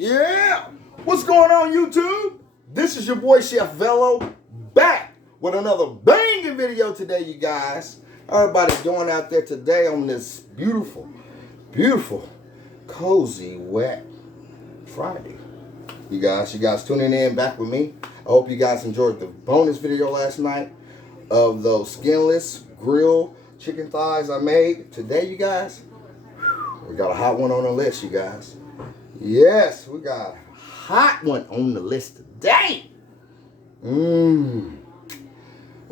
Yeah! What's going on, YouTube? This is your boy Chef Velo back with another banging video today, you guys. How everybody doing out there today on this beautiful, cozy, wet Friday? You guys tuning in back with me. I hope you guys enjoyed the bonus video last night of those skinless grilled chicken thighs I made. Today, you guys, we got a hot one on the list, you guys. Yes, we got a hot one on the list today. We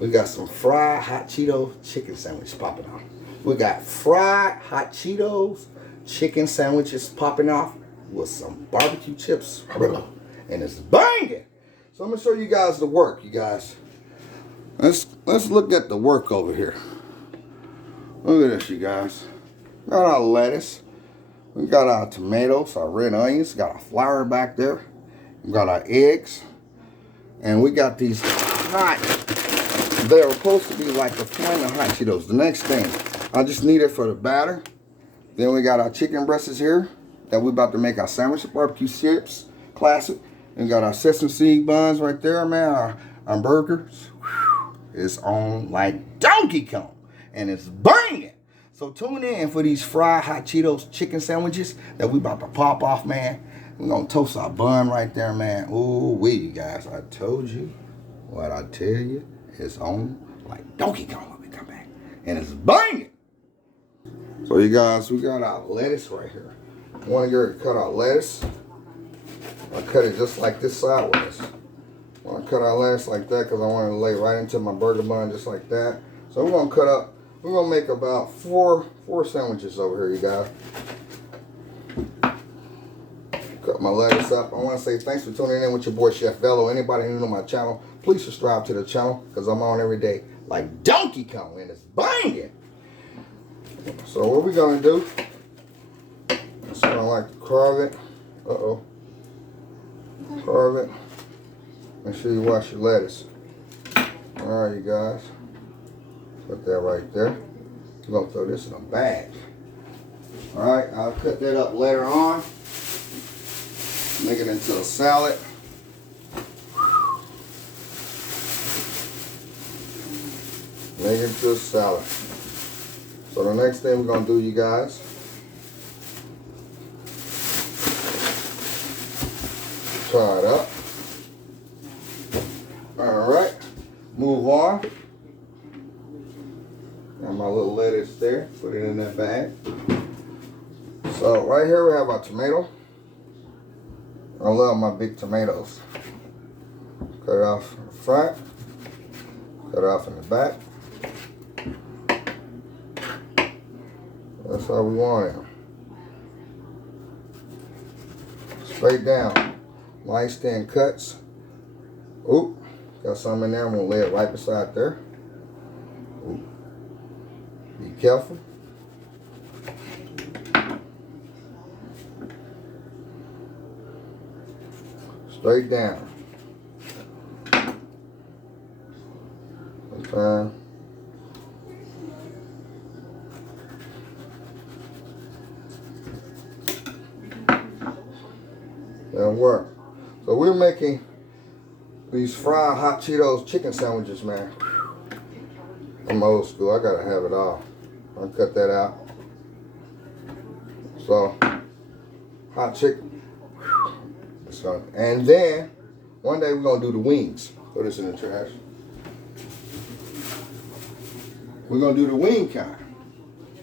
got some fried hot Cheetos chicken sandwich popping off. We got fried hot Cheetos chicken sandwiches popping off with some barbecue chips. And it's banging. So I'm gonna show you guys the work, you guys. Let's look at the work over here. Look at this, you guys. Got our lettuce. We got our tomatoes, our red onions, got our flour back there. We got our eggs. And we got these hot, they're supposed to be like the flaming hot Cheetos. The next thing, I just need it for the batter. Then we got our chicken breasts here that we're about to make our sandwich, barbecue chips, classic. And we got our sesame seed buns right there, man. Our burgers. It's on like Donkey Kong. And it's banging. So tune in for these fried hot Cheetos chicken sandwiches that we about to pop off, man. We're going to toast our bun right there, man. Ooh, you guys. I told you what I tell you. It's on like Donkey Kong when we come back. And it's banging. So you guys, we got our lettuce right here. I want to cut our lettuce. I cut it just like this sideways. I want to cut our lettuce like that because I want to lay right into my burger bun just like that. So we're going to cut up. We're going to make about four sandwiches over here, you guys. Cut my lettuce up. I want to say thanks for tuning in with your boy Chef Velo. Anybody new to my channel, please subscribe to the channel because I'm on every day like Donkey Kong and it's banging. So what we're going to do is I like to carve it. Carve it. Make sure you wash your lettuce. Alright, you guys. Put that right there. We're going to throw this in a bag. Alright, I'll cut that up later on. Make it into a salad. Make it into a salad. So the next thing we're going to do, you guys, tie it up. Alright, move on. Got my little lettuce there, put it in that bag. So right here we have our tomato. I love my big tomatoes. Cut it off in the front, cut it off in the back. That's how we want it. Straight down, nice thin cuts. Oop, got some in there. I'm gonna lay it right beside there. Oop. Be careful. Straight down. Okay. That'll work. So we're making these fried hot Cheetos chicken sandwiches, man. I'm old school. I gotta have it all. I'll cut that out. So, hot chicken. And then, one day we're gonna do the wings. Throw this in the trash. We're gonna do the wing kind.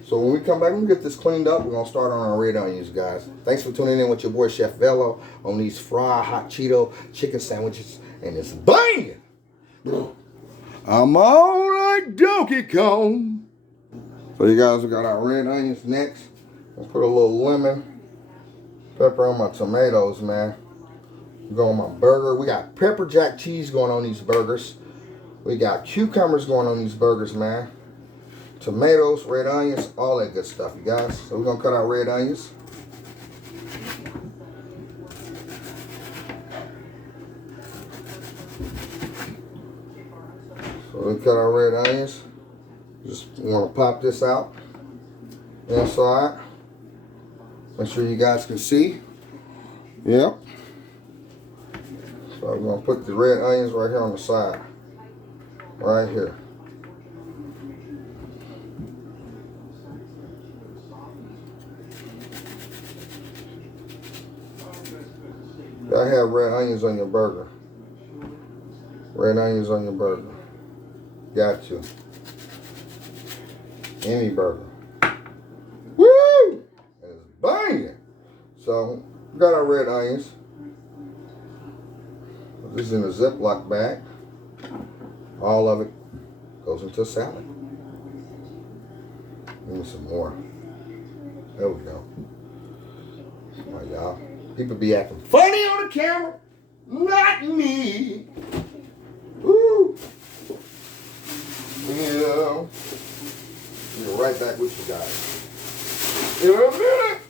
So when we come back, we get this cleaned up. We're gonna start on our red onions, guys. Thanks for tuning in with your boy Chef Velo on these fried hot Cheeto chicken sandwiches. And it's banging. I'm on like Donkey Kong. So you guys, we got our red onions next. Let's put a little lemon pepper on my tomatoes, man. Go on my burger. We got pepper jack cheese going on these burgers. We got cucumbers going on these burgers, man. Tomatoes, red onions, all that good stuff, you guys. So we're gonna cut our red onions. So we cut our red onions. Just want to pop this out inside. Make sure you guys can see. Yep. So I'm going to put the red onions right here on the side. Right here. Gotta have red onions on your burger. Red onions on your burger. Got to. Any burger. Woo! It's banging. So, we got our red onions. Put this in a Ziploc bag. All of it goes into a salad. Give me some more. There we go. Come on, y'all. People be acting funny on the camera. Not me. Woo! Yeah. We'll be right back with you guys in a minute.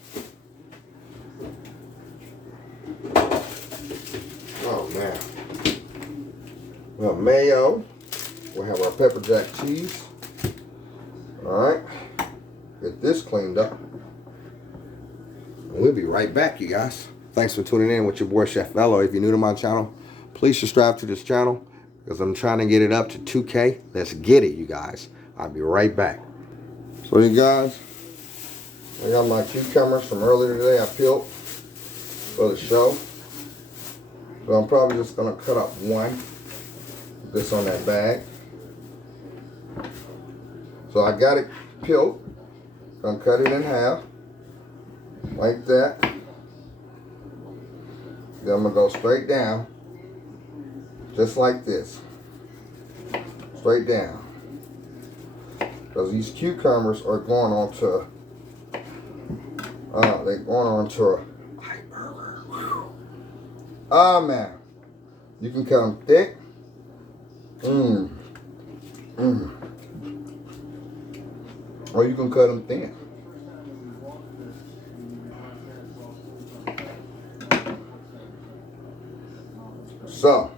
Oh, man. Well, mayo. We'll have our pepper jack cheese. All right. Get this cleaned up. And we'll be right back, you guys. Thanks for tuning in with your boy, Chef Bello. If you're new to my channel, please subscribe to this channel because I'm trying to get it up to 2K. Let's get it, you guys. I'll be right back. So, you guys, I got my cucumbers from earlier today. I peeled for the show. So I'm probably just going to cut up one. Put this on that bag. So I got it peeled. Gonna cut it in half. Like that. Then I'm gonna go straight down. Just like this. Straight down. Because these cucumbers are going onto they're going onto a burger. Ah, man. You can cut them thick. Or you can cut them thin. So,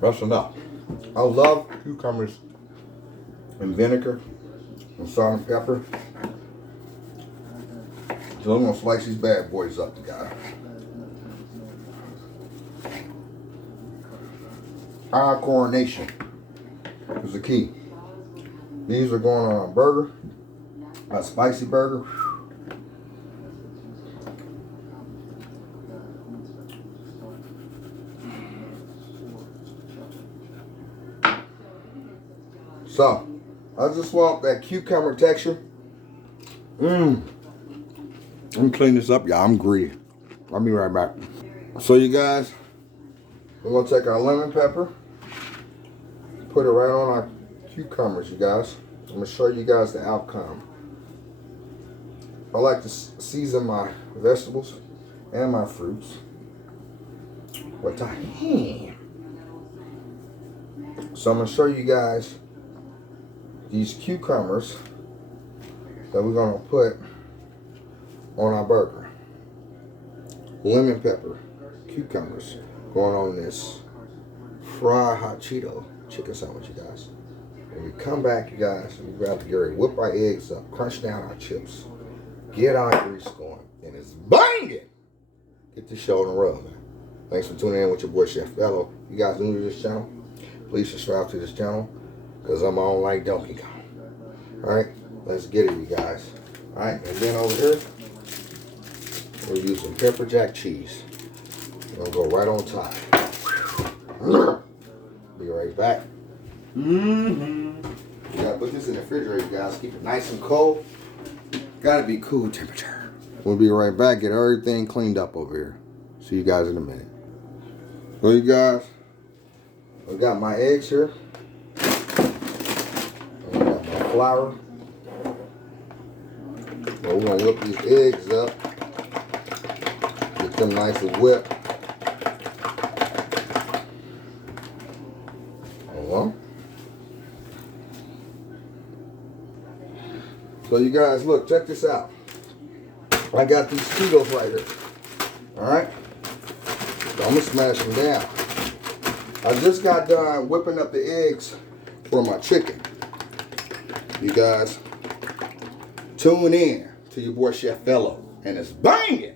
that's enough. I love cucumbers and vinegar and salt and pepper. So I'm gonna slice these bad boys up together. Our coronation is the key. These are going on a burger, a spicy burger. So, I just want that cucumber texture. Let me clean this up, y'all. I'm greedy. I'll be right back. So, you guys, we're going to take our lemon pepper, put it right on our cucumbers, you guys. I'm going to show you guys the outcome. I like to season my vegetables and my fruits with a ham. So I'm going to show you guys these cucumbers that we're going to put on our burger. Lemon pepper, cucumbers going on this fried hot Cheeto chicken sandwich, you guys. When we come back, you guys, we grab the Gary, whip our eggs up, crunch down our chips, get our grease going, and it's banging. Get this show on the road, man. Thanks for tuning in with your boy, Chef Bello. You guys new to this channel, please subscribe to this channel because I'm on like Donkey Kong. All right, let's get it, you guys. All right, and then over here, we're using pepper jack cheese. We're gonna go right on top. Be right back. You gotta put this in the refrigerator, you guys. Keep it nice and cold. Gotta be cool temperature. We'll be right back. Get everything cleaned up over here. See you guys in a minute. So you guys, I got my eggs here. I got my flour. Well, we're gonna whip these eggs up. Get them nice and whipped. So you guys, look, check this out. I got these Cheetos right here. Alright? So I'm going to smash them down. I just got done whipping up the eggs for my chicken. You guys, tune in to your boy Chef Fellow, and it's banging.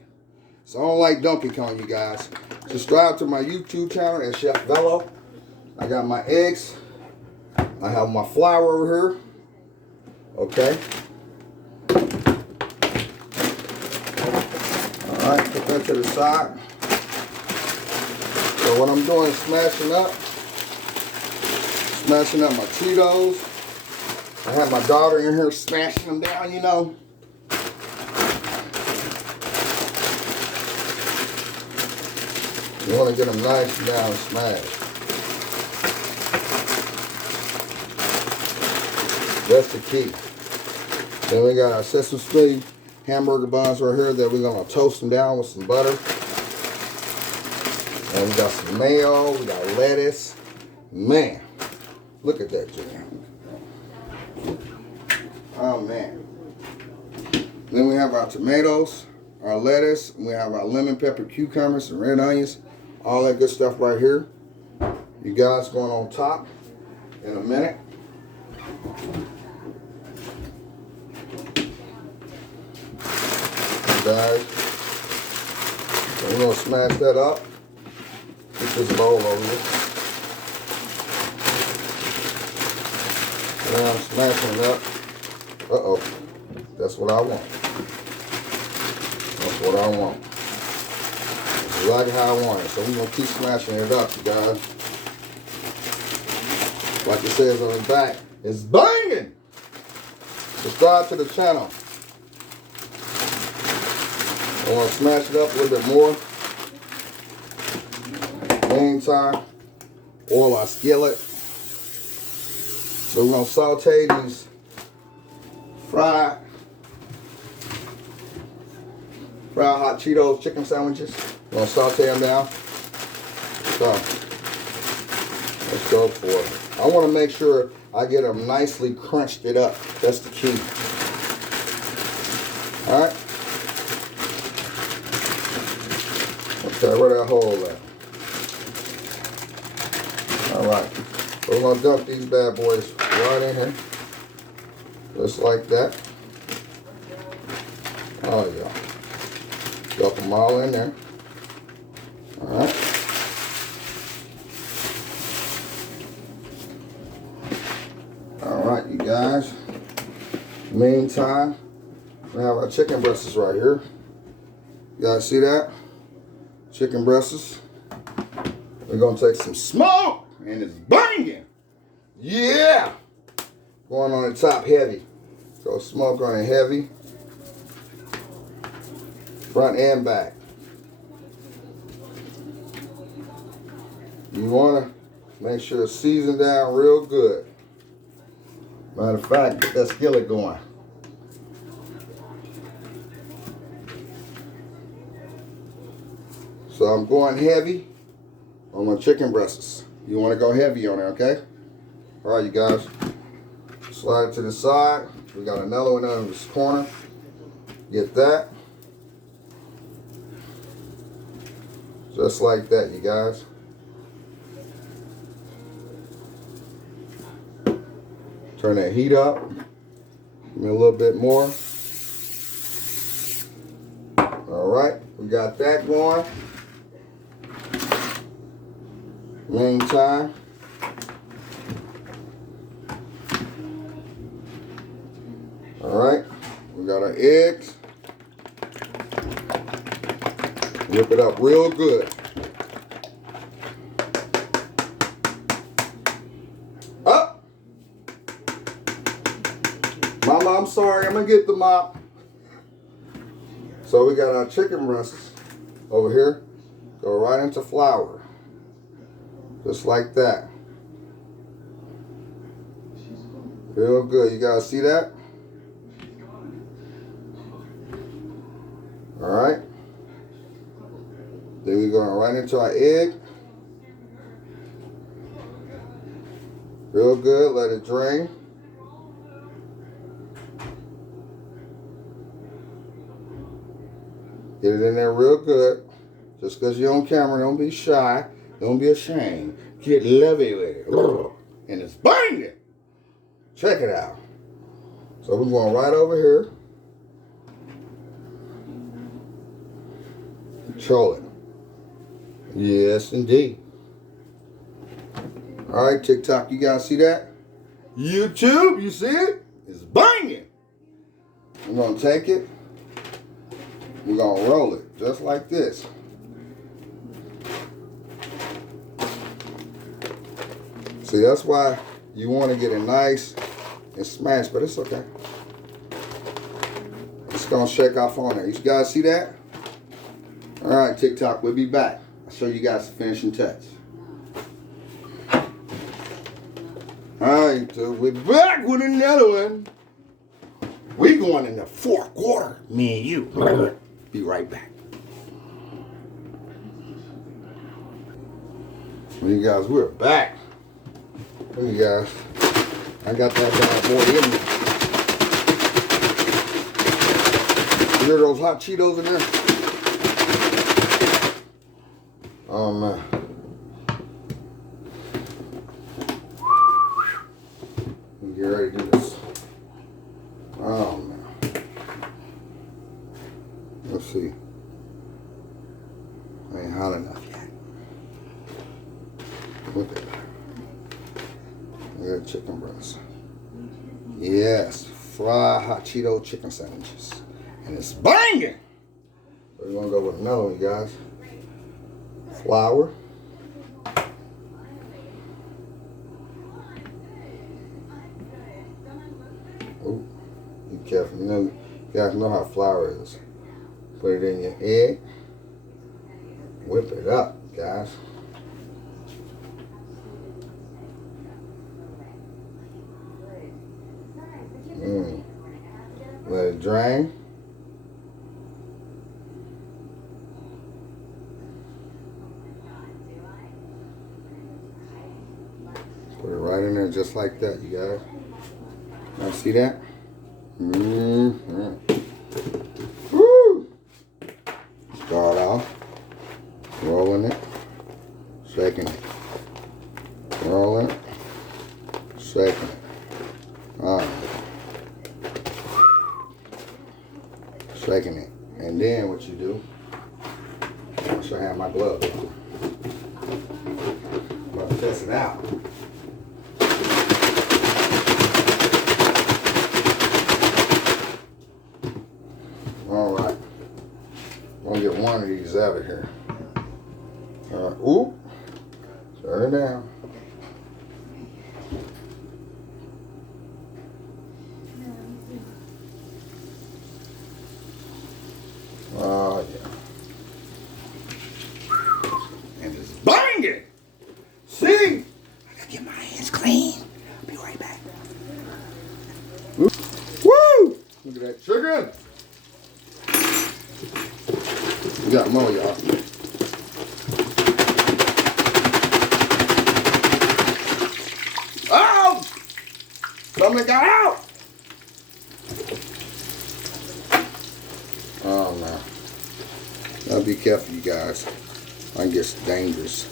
So I don't like Donkey Kong, you guys. Subscribe to my YouTube channel at Chef Fellow. I got my eggs. I have my flour over here. Okay. Alright, put that to the side. So what I'm doing is smashing up my Cheetos. I have my daughter in here smashing them down, you know. You want to get them nice and down and smashed. That's the key. Then we got our sesame seed hamburger buns right here that we're going to toast them down with some butter. And we got some mayo, we got lettuce. Man, look at that jam. Oh man. Then we have our tomatoes, our lettuce, and we have our lemon pepper cucumbers and red onions. All that good stuff right here. You guys going on top in a minute. Guys, so we're going to smash that up. Put this bowl over here. And I'm smashing it up. Uh-oh. That's what I want. That's what I want. That's exactly how I want it. So we're going to keep smashing it up, you guys. Like it says on the back, it's banging! Subscribe to the channel. I want to smash it up a little bit more. Meantime, oil our skillet. So we're going to saute these fried hot Cheetos chicken sandwiches. We're going to saute them down. So, let's go for it. I want to make sure I get them nicely crunched it up. That's the key. Alright. Okay, where that hole at? Alright. So we're going to dump these bad boys right in here. Just like that. Oh yeah. Dump them all in there. Alright. Alright, you guys. Meantime, we have our chicken breasts right here. You guys see that? Chicken breasts. We're going to take some smoke, and it's banging. Yeah! Going on the top heavy. So smoke on it heavy. Front and back. You want to make sure it's seasoned down real good. Matter of fact, get that skillet going. So I'm going heavy on my chicken breasts. You want to go heavy on it, okay? All right, you guys. Slide it to the side. We got another one on this corner. Get that. Just like that, you guys. Turn that heat up. Give me a little bit more. All right, we got that going. Meantime, all right, we got our eggs. Whip it up real good. Up. Mama, I'm sorry, I'm gonna get the mop. So we got our chicken breasts over here. Go right into flour. Just like that. Real good. You guys see that? All right. Then we're going right into our egg. Real good. Let it drain. Get it in there real good. Just because you're on camera, don't be shy. Don't be ashamed. Get lovey with it. And it's banging. Check it out. So we're going right over here. Control it. Yes, indeed. All right, TikTok, you guys see that? YouTube, you see it? It's banging. We're going to take it. We're going to roll it just like this. See, that's why you want to get it nice and smashed, but it's okay. It's going to shake off on there. You guys see that? All right, TikTok, we'll be back. I'll show you guys the finishing touch. All right, so we're back with another one. We going in the fourth quarter, me and you. Be right back. Well, you guys, we're back. Look, you guys, I got that bad boy in there. You hear those hot Cheetos in there? Oh man. Get ready to do this. Oh man. Let's see. I ain't hot enough yet. Look at that. Look at the chicken breast. Yes. Fried hot Cheeto chicken sandwiches. And it's banging! So we're gonna go with another one, you guys. Flour. Oh, be careful. You guys know how flour is. Put it in your egg. Whip it up, guys. Let it drain. Put it right in there just like that, you guys. Now see that? Mm-hmm. Woo! Start off rolling it, shaking it. Rolling it, shaking it. Alright. Shaking it. And then what you do, I wish I had my gloves on. I'm going to test it out. Alright. I'm going to get one of these out of here. Alright. Oop. Turn it down. Oh, yeah. And it's banging! See? I gotta get my hands clean. I'll be right back. Woo! Look at that chicken! We got more, y'all. Oh! Something got out! Oh, man. Gotta be careful, you guys. I guess it's dangerous.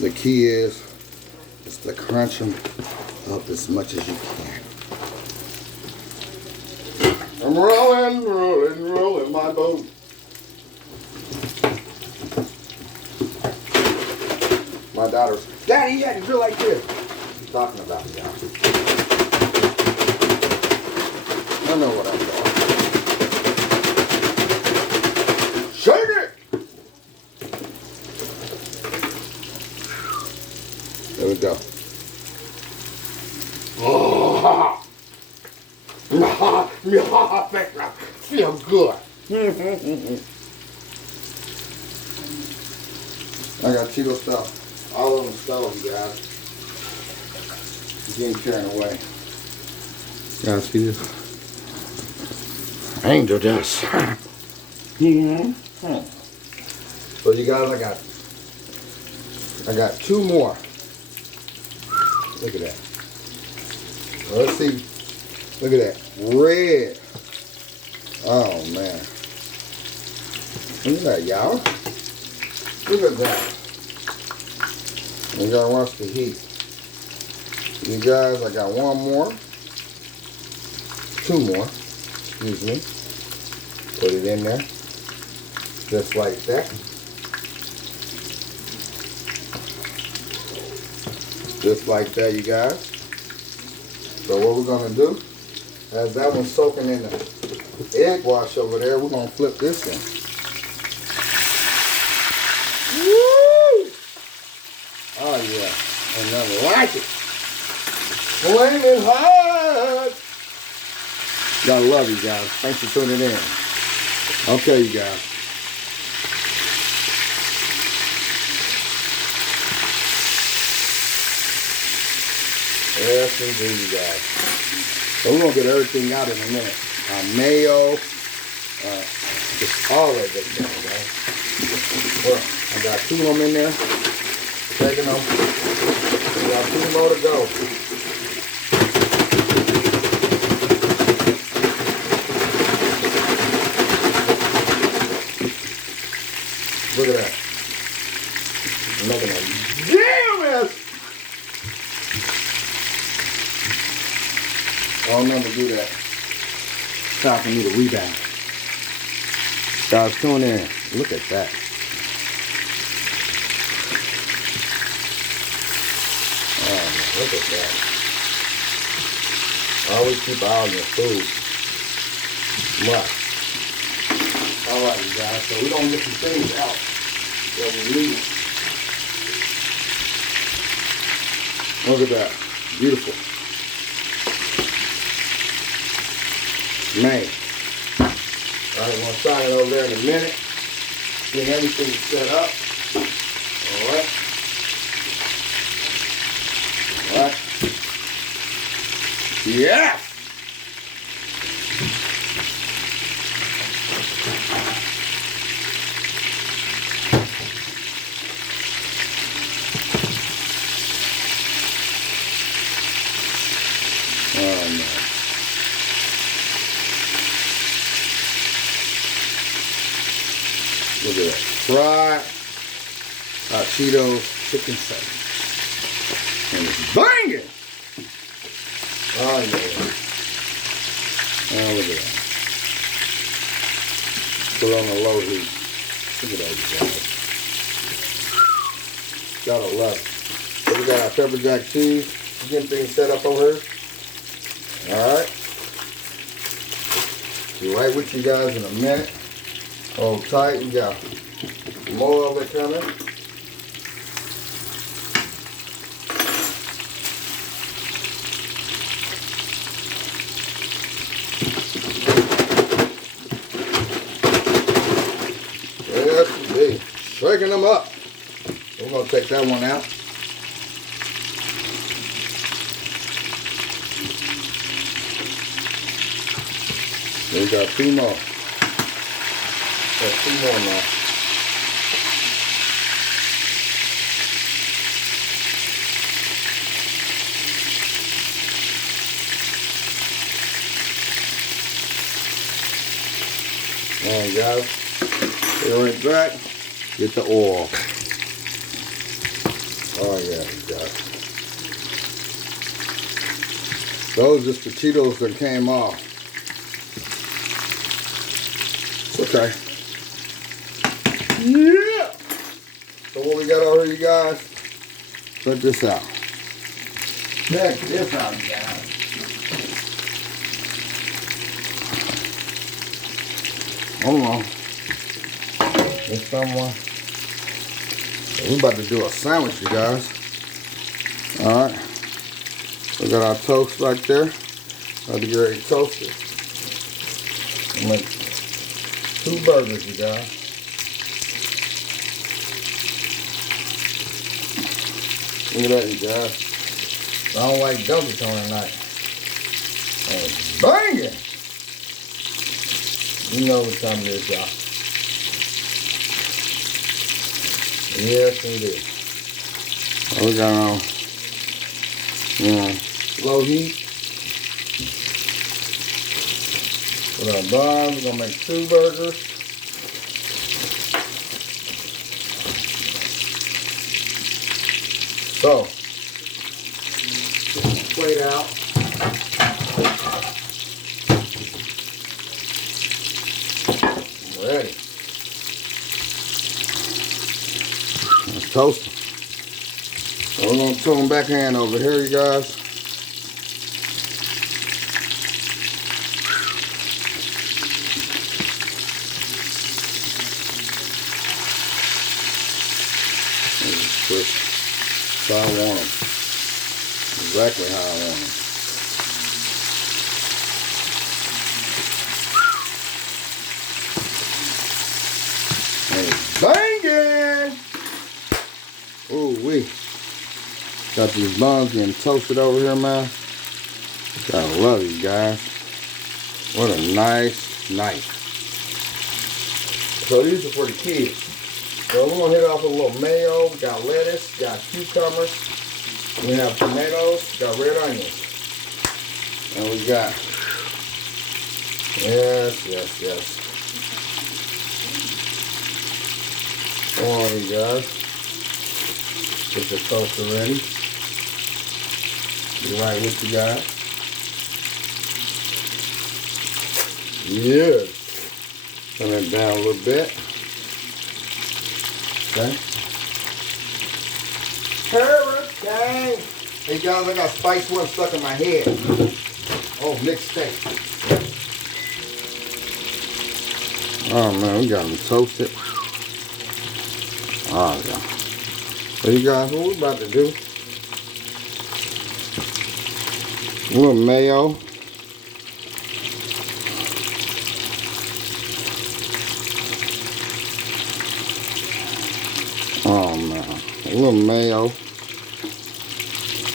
The key is to crunch them up as much as you can. I'm rolling my boat. My daughter's, Daddy, you had to do like this. She's talking about me, y'all. I know what I'm doing. Shake it! There we go. Oh, feel good. I got Cheeto stuff all on the stove, you guys. It's getting carried away. You guys see this? Angel dust. So you guys, I got two more. Look at that. Let's see. Look at that. Red. Oh man. Look at that, y'all. Look at that. We gotta watch the heat. You guys, I got one more. Two more. Excuse me. Put it in there. Just like that. Just like that, you guys. So what we're going to do, as that one's soaking in the egg wash over there, we're going to flip this in. Woo! Oh yeah, and nothing like it. Flaming hot! Gotta love you guys. Thanks for tuning in. Okay, you guys. Yes, indeed, you guys. So we're gonna get everything out in a minute. Mayo, just all that good stuff, guys. Well, I got 2 of them in there. Taking them. We got 2 more to go. Look at that. I'm making a damn mess. I'll never do that. It's time for me to rebound. Guys, tune in. Look at that. Oh, look at that. Always keep an eye on your food. What? Alright, you guys. So we're going to get some things out that we need. Look at that. Beautiful. Man. Alright, we're going to sign it over there in a minute. Get everything set up. Alright. Alright. Yeah! Oh no. Look at that. Fried Cheetos chicken sandwich. And it's banging! Oh yeah. Oh, look at that. Put it on the low heat. Look at that, guys. Gotta love it. So we got our pepper jack cheese. Getting things set up over here. Alright. Be right with you guys in a minute. Hold tight. We got more of it coming. Yes, indeed. Shaking them up. We're going to take that one out. We got 2 more. Got 2 more now. Alright guys, get right back. Get the oil. Oh yeah, guys. Those just the Cheetos that came off. Okay. Yeah. So what we got over here, you guys? Check this out. Check this out, guys. Hold on. There's someone. We're about to do a sandwich, you guys. All right. We got our toast right there. About to get ready to toast it. Make 2 burgers, you guys. Look at that, you guys. I don't like Dunkin' tonight. And banging! You know what time it is, y'all. Yes, indeed. We got on, low heat. With our buns, we're gonna make 2 burgers. So, plate out. Ready. Let's toast them. So we're going to turn them back in over here, you guys. How I want them. Exactly how I want them. And it's banging! Ooh wee. Got these buns getting toasted over here, man. Gotta love these guys. What a nice night. So these are for the kids. So we're gonna hit off with a little mayo. We got lettuce, got cucumbers, we have tomatoes, got red onions. And we got, yes. Come on, you guys. Get your toaster ready. Be right with you guys. Yes. Turn it down a little bit. Okay. Hurricane. Hey guys, I got spice one stuck in my head. Oh, mixed steak. Oh man, we got them toasted. Oh yeah. So you guys, what we about to do? A little mayo. Oh man, a little mayo.